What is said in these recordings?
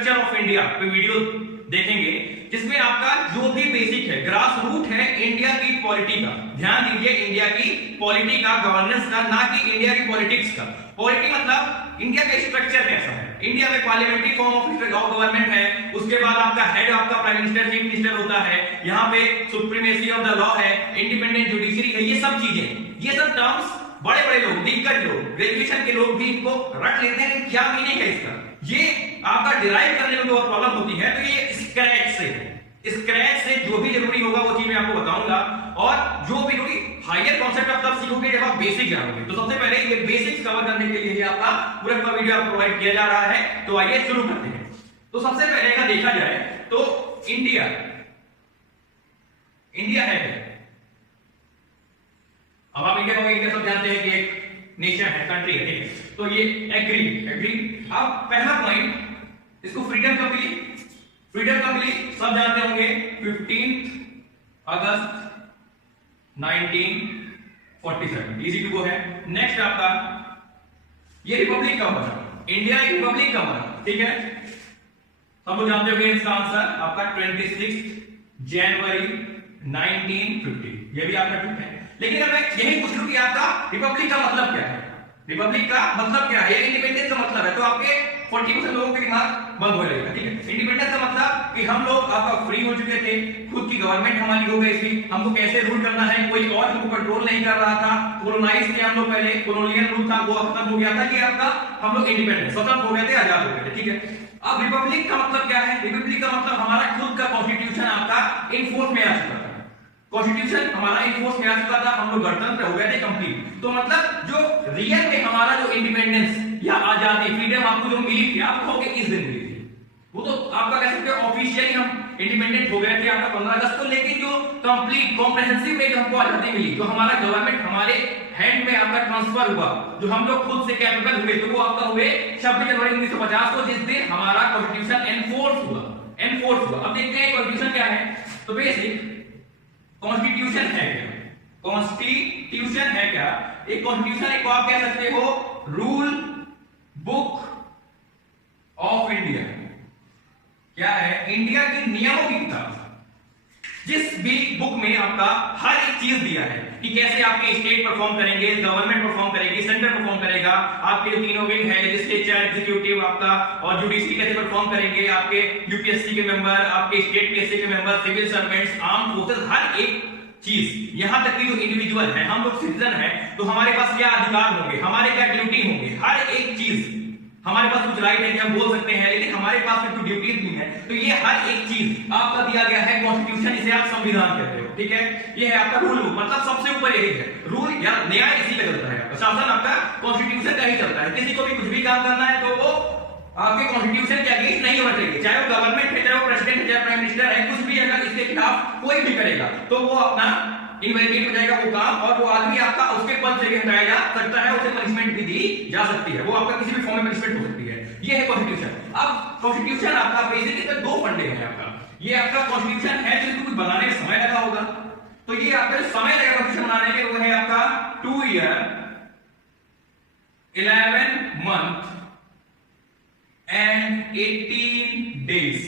Structure of India पे video देखेंगे, जिसमें आपका जो भी बेसिक है, ग्रास रूट है इंडिया की पॉलिटी का। ध्यान दीजिए, इंडिया की पॉलिटी का, गवर्नेंस का, ना कि इंडिया की पॉलिटिक्स का। पॉलिटी मतलब इंडिया का स्ट्रक्चर कैसा है। इंडिया में पार्लियामेंट्री फॉर्म ऑफ गवर्नमेंट है, उसके बाद आपका हेड आपका प्राइम मिनिस्टर, चीफ मिनिस्टर होता है, यहाँ पे सुप्रीमेसी ऑफ द लॉ है, इंडिपेंडेंट जुडिशरी है, ये सब चीजें, ये सब टर्म्स बड़े बड़े लोग, दिग्गज लोग, ग्रेजुएशन के लोग भी इनको रट लेते हैं, क्या मीनिंग है इसका, ये आपका डिराइव करने में बहुत प्रॉब्लम होती है। तो ये स्क्रैच से जो भी जरूरी होगा वो चीज मैं आपको बताऊंगा, और जो भी हायर कॉन्सेप्ट आप तब सीखोगे जब आप बेसिक जानोगे। तो सबसे पहले ये बेसिक्स कवर करने के लिए आपका पूरा वीडियो आपको प्रोवाइड किया जा रहा है। तो आइए शुरू करते हैं। तो सबसे पहले अगर देखा जाए तो इंडिया है, अब आप इंडिया सब जानते हैं कि एक नेशन है, कंट्री है, ठीक है। तो ये एग्री। अब पहला पॉइंट, इसको फ्रीडम कब मिली? सब जानते होंगे 15 अगस्त 1947, इजी टू गो है। नेक्स्ट आपका ये रिपब्लिक कब बना? इंडिया रिपब्लिक कब बना? ठीक है, सब लोग जानते होंगे इसका आंसर आपका 26 जनवरी 1950, ये भी आपका ठीक है। लेकिन अगर मैं यही पूछ लूं कि आपका रिपब्लिक का मतलब क्या है, इंडिपेंडेंस का मतलब है, तो आपके 40% लोगों के दिमाग बंद हो जाएगा, ठीक है। इंडिपेंडेंस का मतलब कि हम लोग आपका फ्री हो चुके थे, खुद की गवर्नमेंट हमारी हो गई थी, हमको कैसे रूल करना है कोई और हमको कंट्रोल नहीं कर रहा था, कोलोनाइज थे हम लोग, पहले कॉलोनियल रूल था वो खत्म हो गया था, कि आपका हम लोग इंडिपेंडेंट स्वतंत्र हो गए थे, आजाद हो गए थे, ठीक है। अब रिपब्लिक का मतलब क्या है? रिपब्लिक का मतलब हमारा खुद का कॉन्स्टिट्यूशन आपका इनफोर्स में आ चुका था, कॉन्स्टिट्यूशन हमारा इनफोर्स में आ चुका था, हम लोग गणतंत्र हो गए थे कंप्लीट। तो मतलब जो रियल में हमारा जो इंडिपेंडेंस या आजादी, फ्रीडम आपको जो मिली थी, आप कहोगे इस दिन मिली थी, वो तो आपका कह सकते हो ऑफिशियली हम इंडिपेंडेंट हो गए थे आपका 15 अगस्त को, लेकिन जो कंप्लीट कॉम्प्रिहेंसिव में जो हमको आजादी मिली, जो हमारा गवर्नमेंट हमारे हैंड में आपका ट्रांसफर हुआ, जो हम लोग खुद से कैपेबल हुए, तो वो आपका हुए 26 जनवरी 1950 को, जिस दिन हमारा कॉन्स्टिट्यूशन एनफोर्स हुआ। अब देखते हैं कॉन्स्टिट्यूशन क्या है। तो बेसिक कॉन्स्टिट्यूशन है क्या? एक कॉन्स्टिट्यूशन एक आप कह सकते हो रूल बुक ऑफ इंडिया। क्या है? इंडिया की नियमों की किताब, जिस भी बुक में आपका हर एक चीज दिया है कि कैसे आपके स्टेट परफॉर्म करेंगे, गवर्नमेंट परफॉर्म करेगी, सेंटर परफॉर्म करेगा, आपके जो तीनों विंग है, लेजिस्लेचर, एग्जीक्यूटिव आपका और जुडिशरी कैसे परफॉर्म करेंगे, आपके यूपीएससी के मेंबर, आपके स्टेट पीएससी के member, civil servants, arm forces, हर एक चीज, यहां तक कि जो इंडिविजुअल है, हम लोग सिटीजन है, तो हमारे पास क्या अधिकार होंगे, हमारे क्या ड्यूटी होंगे, हर एक चीज। हमारे पास कुछ राइट है कि हम बोल सकते हैं, लेकिन हमारे पास कुछ ड्यूटीज भी है। तो ये हर एक चीज आपका दिया गया है कॉन्स्टिट्यूशन, इसे आप संविधान कहते हो, ठीक है। ये है आपका रूल बुक, मतलब सबसे ऊपर यही है, रूल या न्याय इसी का चलता है, शासन आपका कॉन्स्टिट्यूशन का ही चलता है। किसी को भी कुछ भी काम करना है तो वो आपके कॉन्स्टिट्यूशन के अगेंस्ट नहीं होना चाहिए, चाहे वो गवर्नमेंट है, चाहे वो प्रेसिडेंट है, चाहे प्राइम मिनिस्टर है, कुछ भी अगर इसके खिलाफ कोई भी करेगा तो वो अपना इनवैलिड हो जाएगा वो काम, और वो आदमी आपका उसके पद से भी हटाया जा सकता है, उसे पनिशमेंट भी दी जा सकती है, वो आपका किसी भी फॉर्म में पनिशमेंट हो सकती है। ये है कॉन्स्टिट्यूशन। अब कॉन्स्टिट्यूशन आपका बेसिकली दो फंडे हैं आपका, ये आपका कॉन्स्टिट्यूशन है जिसको बनाने में समय लगा होगा, तो ये आपका समय लगा कॉन्स्टिट्यूशन बनाने में, वो है आपका 2 ईयर 11 मंथ एंड 18 डेज।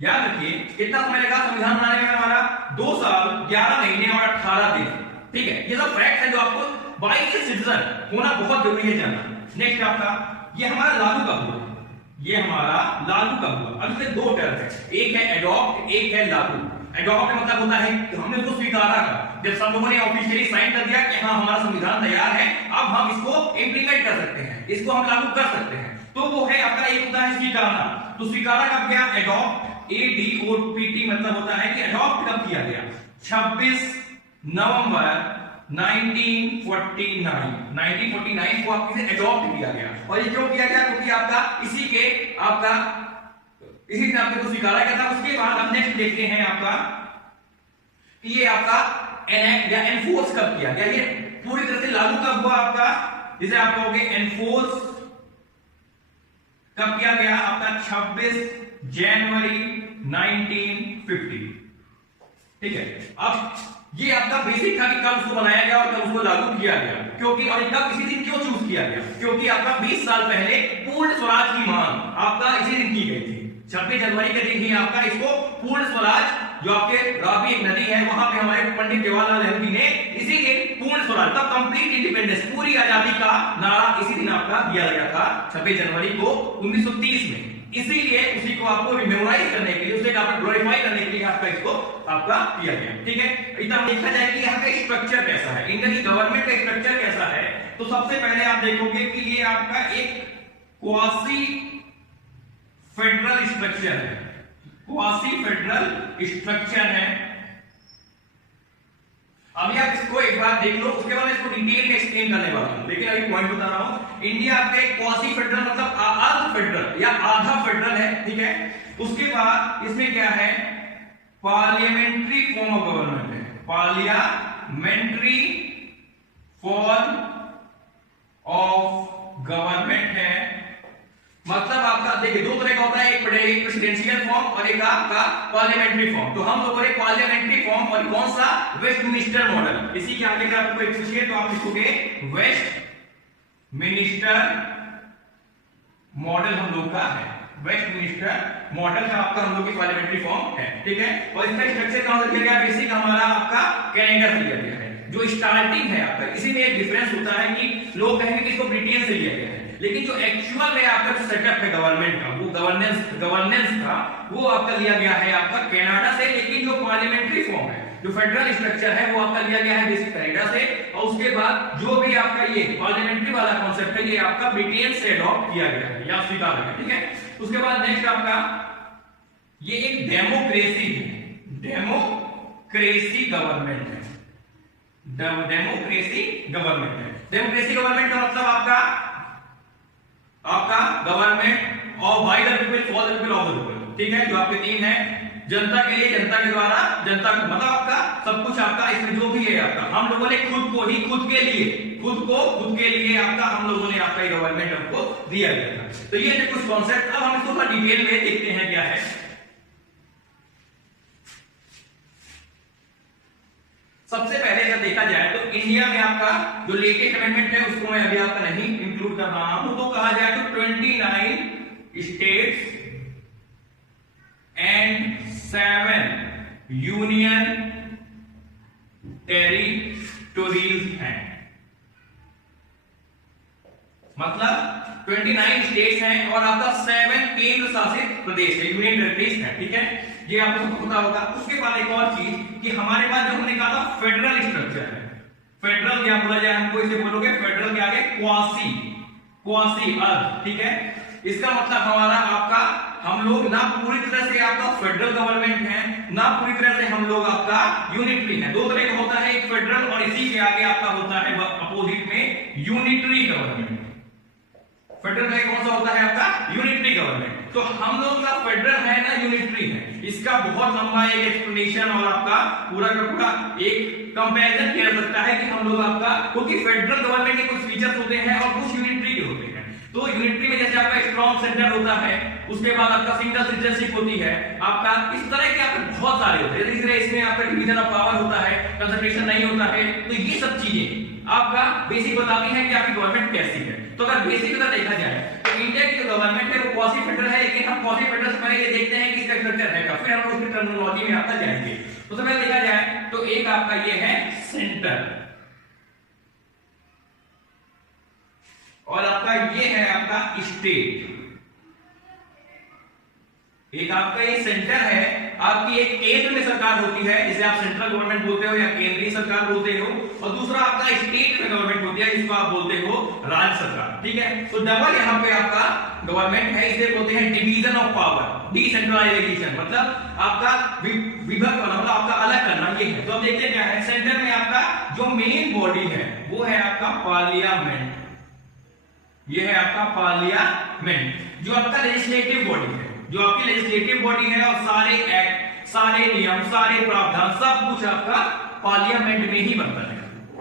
याद रखिए कितना समय लगा संविधान बनाने में हमारा? 2 साल 11 महीने और 18 दिन, ठीक है। ये सब फैक्ट है जो आपको बाई ए सिटीजन होना बहुत जरूरी है जानना। नेक्स्ट आपका ये हमारा लागू कब हुआ? अब इसमें 2 टर्म है, एक है एडॉप्ट, एक है लागू। एडॉप्ट का मतलब होता है कि हमने उसको स्वीकारा कर, जब सब लोगों ने ऑफिशियली साइन कर दिया कि हाँ हमारा संविधान तैयार है, अब हम इसको इंप्लीमेंट कर सकते हैं, इसको हम लागू कर सकते हैं, तो वो है आपका एक होता है स्वीकारना। तो स्वीकारा कब गया? एडॉप्ट, ADOPT मतलब होता है कि अडॉप्ट कब किया गया? 26 नवंबर 1949 को आपसे अडॉप्ट किया गया। और ये क्यों किया गया? क्योंकि आपका इसी दिन आपके को स्वीकारा गया था। उसके बाद अब नेक्स्ट देखते हैं आपका ये आपका एनेक्ट या एनफोर्स कब किया गया, ये पूरी तरह से लागू कब हुआ आपका, जिसे आप कहोगे एनफोर्स कब किया गया आपका? 26 जनवरी 1950, ठीक है। अब ये आपका बेसिक था कि कब उसको बनाया गया और कब उसको लागू किया गया, क्योंकि और कब इसी दिन क्यों चूज किया गया, क्योंकि आपका 20 साल पहले पूर्ण स्वराज की मांग आपका इसी दिन की गई थी। 26 जनवरी के दिन ही आपका इसको पूर्ण स्वराज, जो आपके रावी एक नदी है वहां पे हमारे पंडित जवाहरलाल नेहरू जी ने इसी दिन पूर्ण स्वराज, तब कंप्लीट इंडिपेंडेंस, पूरी आजादी का नारा इसी दिन आपका दिया गया था 26 जनवरी को 1930 में। इसीलिए उसी को आपको मेमोराइज करने के लिए, उसे आपको ग्लोरीफाई करने के लिए आपका इसको आपका किया गया। ठीक है, इतना देखा जाए कि यहाँ का स्ट्रक्चर कैसा है, इंडिया की गवर्नमेंट का स्ट्रक्चर कैसा है। तो सबसे पहले आप देखोगे कि ये आपका एक क्वासी फेडरल स्ट्रक्चर है, क्वासी फेडरल स्ट्रक्चर है। अभी आप इसको एक बार देख लो, उसके बाद इसको डिटेल में एक्सप्लेन करने वाला हूं, लेकिन अभी पॉइंट बता रहा हूं। इंडिया आपका एक क्वासी फेडरल मतलब अर्ध फेडरल या आधा फेडरल है, ठीक है। उसके बाद इसमें क्या है, पार्लियामेंट्री फॉर्म ऑफ गवर्नमेंट है, पार्लियामेंट्री फॉर्म ऑफ गवर्नमेंट है। मतलब आपका देखिए दो तरह का होता है, एक प्रेसिडेंशियल फॉर्म और एक आपका पार्लियामेंट्री फॉर्म। तो हम लोगों ने पार्लियामेंट्री फॉर्म और कौन सा, वेस्टमिनिस्टर मॉडल। इसी के आगे का आपको एक पूछिए तो आप लिखोगे वेस्टमिनिस्टर मॉडल हम लोग का है, वेस्टमिनिस्टर मॉडल का आपका हम लोग की पार्लियामेंट्री फॉर्म है, ठीक है। और इसका स्ट्रक्चर कहां से लिया गया, बेसिक हमारा आपका कनाडा से लिया गया है। जो स्टार्टिंग है आपका, इसी में एक डिफरेंस होता है कि लोग कहेंगे कि इसको ब्रिटेन से लिया गया है, लेकिन जो एक्चुअल में आपका जो सेटअप है गवर्नमेंट का, वो गवर्नेंस का वो आपका लिया गया है आपका कनाडा से। लेकिन जो पार्लियामेंट्री फॉर्म है, जो फेडरल स्ट्रक्चर है, वो आपका लिया गया है बेसिक कनाडा से। और उसके बाद जो भी आपका ये पार्लियामेंट्री वाला कॉन्सेप्ट है, ये आपका ब्रिटेन से अडॉप्ट किया गया है या स्वीकार है, ठीक है। उसके बाद नेक्स्ट आपका ये एक डेमोक्रेसी है, डेमोक्रेसी गवर्नमेंट है, डेमोक्रेसी गवर्नमेंट है। डेमोक्रेसी गवर्नमेंट का मतलब आपका government of by the people for the people of the people, ठीक है। जो आपके तीन है, जनता के लिए, जनता के द्वारा, जनता को, मतलब आपका सब कुछ आपका इसमें जो भी है आपका, हम लोगों ने खुद को ही खुद के लिए, खुद के लिए आपका हम लोगों ने आपका गवर्नमेंट हमको दिया गया था। तो ये जो कुछ कॉन्सेप्ट, अब हम इसको थोड़ा डिटेल में देखते हैं क्या है। सबसे पहले अगर देखा जाए तो इंडिया में आपका जो लेटेस्ट अमेंडमेंट है उसको मैं अभी आपका नहीं इंक्लूड कर रहा हूं, तो कहा जाए तो 29 स्टेट्स एंड 7 यूनियन टेरिटोरीज हैं। मतलब 29 स्टेट्स हैं और आपका 7 केंद्र शासित प्रदेश है, यूनियन टेरिटरीज है, ठीक है। ये आपको पता होगा। उसके बाद एक और चीज कि हमारे पास जो हमने कहा था फेडरल स्ट्रक्चर है, फेडरल क्या बोला जाए, हमको इसे बोलोगे फेडरल के आगे क्वासी अर्ध, ठीक है। इसका मतलब हमारा आपका, हम लोग ना पूरी तरह से आपका फेडरल गवर्नमेंट है, ना पूरी तरह से हम लोग आपका यूनिटरी है। दो तरह का होता है, एक फेडरल और इसी के आगे आपका होता है अपोजिट में यूनिटरी गवर्नमेंट। फेडरल में कौन सा होता है आपका, यूनिटरी गवर्नमेंट। तो हम लोग का फेडरल है ना यूनिटरी है, इसका बहुत लंबा एक एक्सप्लेनेशन और आपका पूरा का पूरा एक कंपैरिजन किया जा सकता है कि हम लोग आपका, क्योंकि फेडरल गवर्नमेंट के कुछ फीचर्स होते हैं और कुछ यूनिटरी के होते हैं। तो यूनिटरी में जैसे आपका स्ट्रॉन्ग सेंटर होता है, उसके बाद आपका सिंगल सिटीजनशिप होती है, आपका इस तरह के आपके बहुत सारे होते हैं। तीसरे इसमें आपका डिवीजन ऑफ पावर होता है, कंसंट्रेशन नहीं होता है। तो ये सब चीजें आपका बेसिक बताती है कि आपकी गवर्नमेंट कैसी है। तो अगर बेसिक अगर देखा जाए तो इंडिया की जो गवर्नमेंट है वो क्वासी फेडरल है, लेकिन हम क्वासी फेडरल से पहले ये देखते हैं कि इसका स्ट्रक्चर है क्या, फिर हम उसकी टर्मिनोलॉजी में आपका जाएंगे। तो सबसे पहले देखा जाए तो एक आपका ये है सेंटर और आपका ये है आपका स्टेट। एक आपका ये सेंटर है, आपकी एक केंद्र में सरकार होती है जिसे आप सेंट्रल गवर्नमेंट बोलते हो या केंद्रीय सरकार बोलते हो, और दूसरा आपका स्टेट में गवर्नमेंट होती है जिसको आप बोलते हो राज्य सरकार, ठीक है। तो डबल यहाँ पे आपका गवर्नमेंट है, इसे बोलते हैं डिवीजन ऑफ पावर, डिसेंट्रलाइजेशन, मतलब आपका विभक्त करना, मतलब आपका अलग करना, ये है। तो अब देखते हैं क्या है। सेंटर में आपका जो मेन बॉडी है वो है आपका पार्लियामेंट, ये है आपका पार्लियामेंट, जो आपका लेजिस्लेटिव बॉडी है, जो आपकी लेजिस्लेटिव बॉडी है, और सारे एक्ट, सारे नियम, सारे प्रावधान सब कुछ आपका पार्लियामेंट में ही बनता है,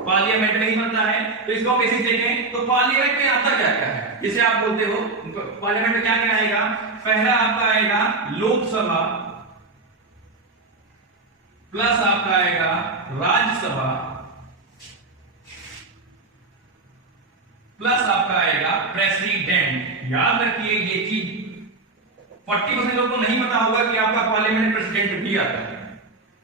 पार्लियामेंट में ही बनता है। तो इसको बेसिक देखें तो पार्लियामेंट में आता क्या क्या है, जिसे आप बोलते हो पार्लियामेंट में क्या क्या आएगा। पहला आपका आएगा लोकसभा, प्लस आपका आएगा राज्यसभा प्लस आपका आएगा प्रेसिडेंट। याद रखिए ये चीज 40% लोग को नहीं पता होगा कि आपका पार्लियामेंट प्रेसिडेंट भी आता है।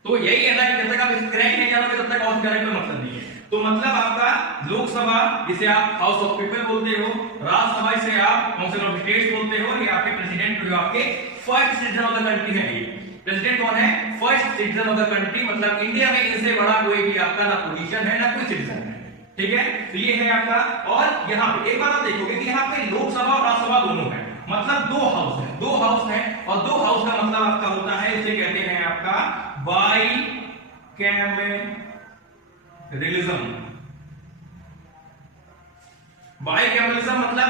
तो यही है ना कि जब तक आप क्रैक नहीं जानोगे तब तक और करने का मतलब नहीं है। तो मतलब आपका लोकसभा जिसे आप हाउस ऑफ पीपल बोलते हो, राज्यसभा जिसे आप काउंसिल ऑफ स्टेट्स बोलते हो, ये आपके प्रेसिडेंट जो आपके first citizen of the country है। ये प्रेसिडेंट कौन है? First citizen of the country. मतलब इंडिया में इनसे बड़ा कोई भी आपका ना पोजीशन है ना कोई सिटीजन है। ठीक है, तो ये है आपका। और यहाँ पे एक बात आप देखोगे कि यहाँ पे लोकसभा और राज्यसभा दोनों है, मतलब दो हाउस है, दो हाउस है। और दो हाउस का मतलब आपका होता है, इसे कहते हैं आपका बाई कैमरलिज्म। बाई कैमरलिज्म मतलब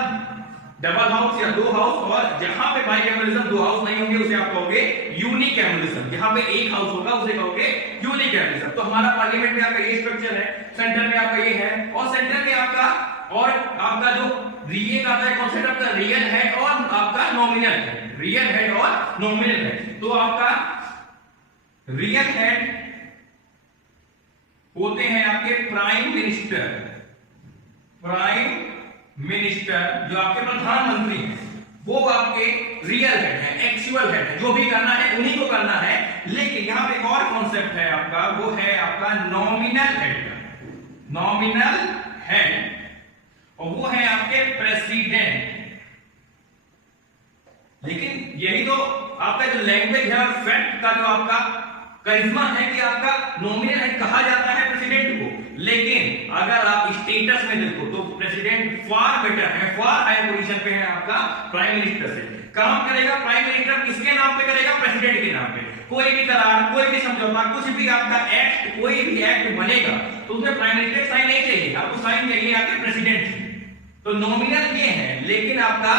डबल हाउस या दो हाउस। और जहां पे बाई कैमरलिज्म दो हाउस नहीं होंगे उसे आप कहोगे यूनिकैमरलिज्म। जहां पे एक हाउस होगा उसे कहोगे यूनिकैमरलिज्म। तो हमारा पार्लियामेंट में आपका ये स्ट्रक्चर है, सेंटर में आपका ये है, और सेंटर में आपका और आपका जो रियल आता है कॉन्सेप्ट आपका रियल हेड और आपका नॉमिनल हेड। रियल हेड और नॉमिनल हेड। तो आपका रियल हेड होते हैं आपके प्राइम मिनिस्टर। प्राइम मिनिस्टर जो आपके प्रधानमंत्री हैं वो आपके रियल हेड है, एक्चुअल हेड है। जो भी करना है उन्हीं को करना है। लेकिन यहां पे एक और कॉन्सेप्ट है आपका, वो है आपका नॉमिनल हेड का। नॉमिनल हेड, और वो है आपके प्रेसिडेंट। लेकिन यही तो आपका जो लैंग्वेज है और फैक्ट का जो आपका करिश्मा है कि आपका नॉमिनल हेड कहा जाता है प्रेसिडेंट को। लेकिन अगर आप स्टेटस में देखो तो प्रेसिडेंट फार बेटर है, फार हायर पोजीशन पे है आपका प्राइम मिनिस्टर से। काम करेगा प्राइम मिनिस्टर किसके नाम पे करेगा? प्रेसिडेंट के नाम पे। कोई भी करार, कोई भी समझौता, कुछ भी आपका एक्ट, कोई भी एक्ट बनेगा तो उसमें प्राइम मिनिस्टर साइन नहीं चाहिए, आपको साइन चाहिए आपके प्रेसिडेंट से। तो नॉमिनल ये है, लेकिन आपका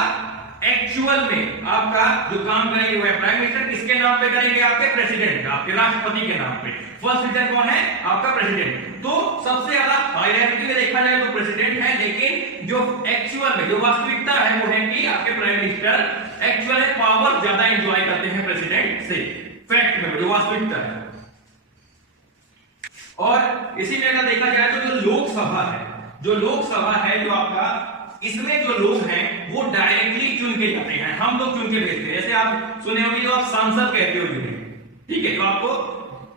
एक्चुअल में आपका जो काम करेंगे वो है प्राइम मिनिस्टर। किसके नाम पे करेंगे? आपके प्रेसिडेंट, आपके राष्ट्रपति के नाम पे। फर्स्ट सिटीजन कौन है? आपका प्रेसिडेंट। तो सबसे ज्यादा हायरार्की में देखा जाए तो प्रेसिडेंट है, लेकिन जो एक्चुअल में जो वास्तविकता है वो है कि आपके प्राइम मिनिस्टर एक्चुअल पावर ज्यादा एंजॉय करते हैं प्रेसिडेंट से। फैक्ट में जो वास्तविकता है। और इसी जगह देखा जाए तो जो लोकसभा है, जो लोकसभा है जो आपका, इसमें जो लोग हैं वो डायरेक्टली चुन के जाते हैं, हम लोग चुन के भेजते हैं। जैसे आप सुने होंगे जो आप सांसद कहते हो जिन्हें, ठीक है, जो आपको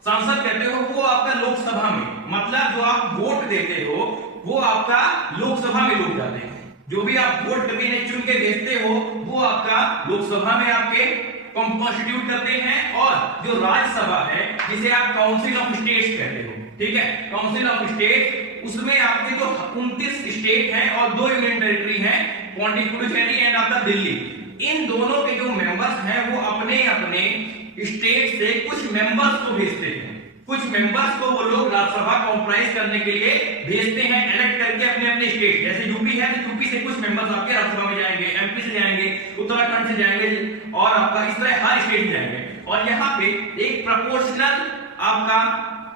सांसद कहते हो वो आपका लोकसभा में, मतलब जो आप वोट देते हो वो आपका लोकसभा में लोग जाते हैं। जो भी आप वोट कभी नहीं चुन के भेजते हो वो आपका लोकसभा में आपके कॉन्स्टिट्यूट करते हैं। और जो राज्यसभा है जिसे आप काउंसिल ऑफ स्टेट्स कहते हो, ठीक है, काउंसिल ऑफ स्टेट, उसमें आपके जो 29 स्टेट हैं और 2 यूनियन टेरिटरी हैं, पुडुचेरी एंड आपका दिल्ली। इन दोनों के जो मेंबर्स हैं वो अपने अपने स्टेट से कुछ मेंबर्स को भेजते हैं। कुछ मेंबर्स को वो लोग राज्यसभा कॉम्प्राइज करने के लिए भेजते हैं, इलेक्ट करके अपने अपने स्टेट। जैसे यूपी है तो यूपी से कुछ मेंबर्स आपके राज्यसभा में जाएंगे, एमपी से जाएंगे, उत्तराखंड से जाएंगे, और आपका इस तरह हर स्टेट जाएंगे। और यहाँ पे एक प्रोपोर्शनल आपका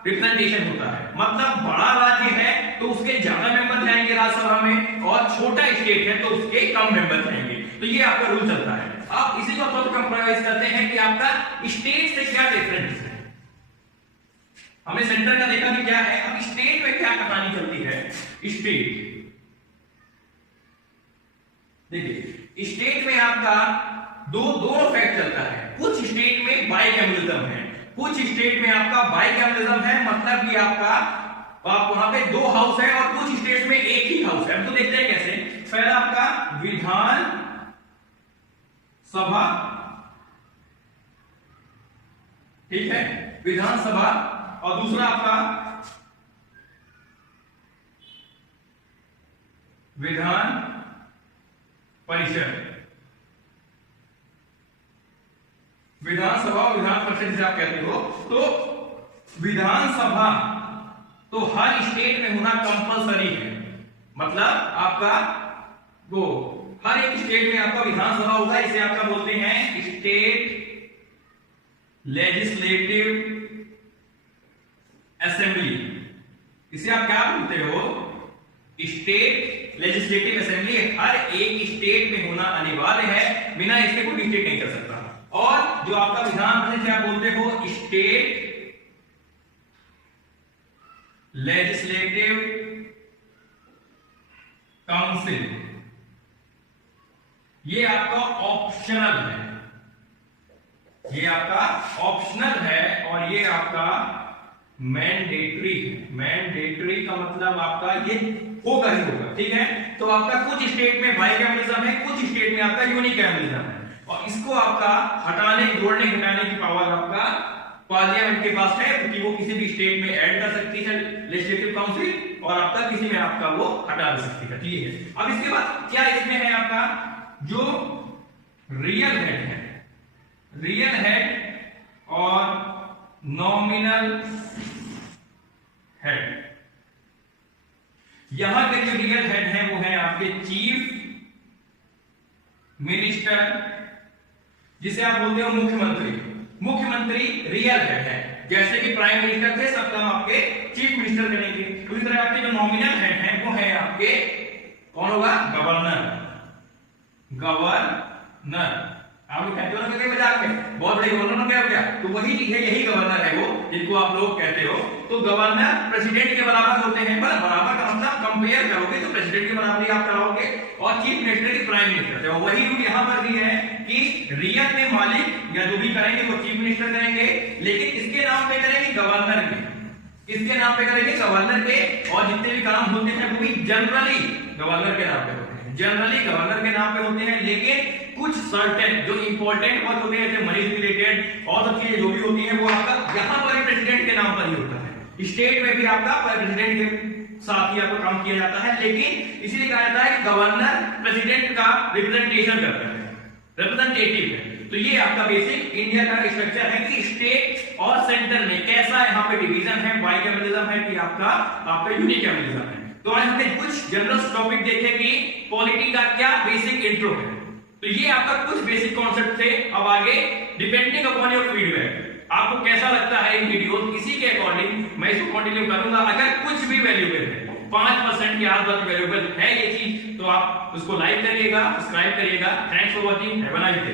रिप्रेजेंटेशन होता है, मतलब बड़ा राज्य है तो उसके ज्यादा मेंबर जाएंगे राज्यसभा में, और छोटा स्टेट है तो उसके कम मेंबर जाएंगे। तो ये आपका रूल चलता है। आप इसी को तो कंप्रोमाइज करते हैं कि आपका स्टेट से क्या डिफरेंस है। हमने सेंटर का देखा कि क्या है, अब स्टेट में क्या कहानी चलती है। स्टेट देखिए, स्टेट में आपका दोनों फैक्ट चलता है। कुछ स्टेट में बाइकैमरलिज्म है, कुछ स्टेट में आपका बाइकैमरलिज्म है, मतलब कि आपका आप वहां पे 2 हाउस है, और कुछ स्टेट में एक ही हाउस है। हम तो देखते हैं कैसे। पहला आपका विधान सभा, ठीक है, विधानसभा, और दूसरा आपका विधान परिषद। विधानसभा और विधान परिषद से आप कहते हो। तो विधानसभा तो हर स्टेट में होना कंपलसरी है, मतलब आपका वो हर एक स्टेट में आपका विधानसभा होगा। इसे आपका बोलते हैं स्टेट लेजिस्लेटिव असेंबली। इसे आप क्या बोलते हो? State legislative assembly. हर एक स्टेट में होना अनिवार्य है, बिना इसके कोई स्टेट नहीं कर सकता। और जो आपका विधान परिषद आप बोलते हो स्टेट लेजिस्लेटिव काउंसिल, ये आपका ऑप्शनल है, ये आपका ऑप्शनल है और ये आपका मैंडेटरी है। मैंडेटरी का मतलब आपका ये होगा ही होगा, ठीक है। तो आपका कुछ स्टेट में बाइकैमलिज्म है, कुछ स्टेट में आपका यूनिकैमलिज्म है, और इसको आपका हटाने, जोड़ने घटाने की पावर आपका पार्लियामेंट के पास है, क्योंकि वो किसी भी स्टेट में ऐड कर सकती है लेजिस्लेटिव काउंसिल, और आपका किसी में आपका वो हटा दे सकती है, ठीक है। अब इसके बाद क्या इसमें है आपका जो रियल हेड है, रियल हेड और नॉमिनल हेड। यहां के जो रियल हेड है वो है आपके चीफ मिनिस्टर, जिसे आप बोलते हो मुख्यमंत्री। मुख्यमंत्री रियल हेड है, जैसे कि प्राइम मिनिस्टर थे, सब काम आपके चीफ मिनिस्टर करेंगे। उसी तरह आपके जो नॉमिनल हेड है वो है आपके कौन होगा, गवर्नर। गवर्नर आप लोग कहते हो ना कई मजाक में, बहुत बड़े गवर्नर क्या हो गया, तो वही चीज है, यही गवर्नर है वो, जिनको आप लोग कहते हो। तो गवर्नर प्रेसिडेंट के बराबर होते हैं, पर बराबर का मतलब कंपेयर करोगे तो प्रेसिडेंट के बराबर ही आप कराओगे, और चीफ मिनिस्टर की प्राइम मिनिस्टर। तो वही रूल यहां पर भी है कि रियल में मालिक या जो भी करेंगे वो चीफ मिनिस्टर करेंगे, लेकिन इसके नाम पे करेंगे गवर्नर के, इसके नाम पे करेंगे गवर्नर के, और जितने भी काम होते हैं वो भी जनरली गवर्नर के नाम पे होते हैं, जनरली गवर्नर के नाम पे होते हैं। लेकिन कुछ सर्टेन जो इंपॉर्टेंट वर्क होते हैं, जैसे मनी रिलेटेड और सब चीजें जो भी होती हैं, वो आपका यहां पर प्रेसिडेंट के नाम पर ही होता है। स्टेट में भी आपका प्रेसिडेंट के साथ ही आपका काम किया जाता है, लेकिन इसीलिए कहा जाता है कि गवर्नर प्रेसिडेंट का रिप्रेजेंटेशन करता है, रिप्रेजेंटेटिव है। तो ये आपका बेसिक इंडिया का स्ट्रक्चर है कि स्टेट और सेंटर में कैसा यहाँ पे डिवीजन है, बाइकैमलिज्म है कि आपका यूनिकैमलिज्म है। तो आज हमने कुछ जनरल टॉपिक देखे कि पॉलिटी का क्या बेसिक इंट्रो है। तो ये आपका कुछ बेसिक कॉन्सेप्ट थे। अब आगे डिपेंडिंग अपॉन योर फीडबैक आपको कैसा लगता है इन वीडियो, इसी के अकॉर्डिंग मैं इसको कंटिन्यू करूंगा। अगर कुछ भी वैल्यूएबल है, 5% के आसपास वैल्यूएबल है ये चीज, तो आप उसको लाइक करिएगा, सब्सक्राइब करिएगा। Thanks for watching, have a nice day.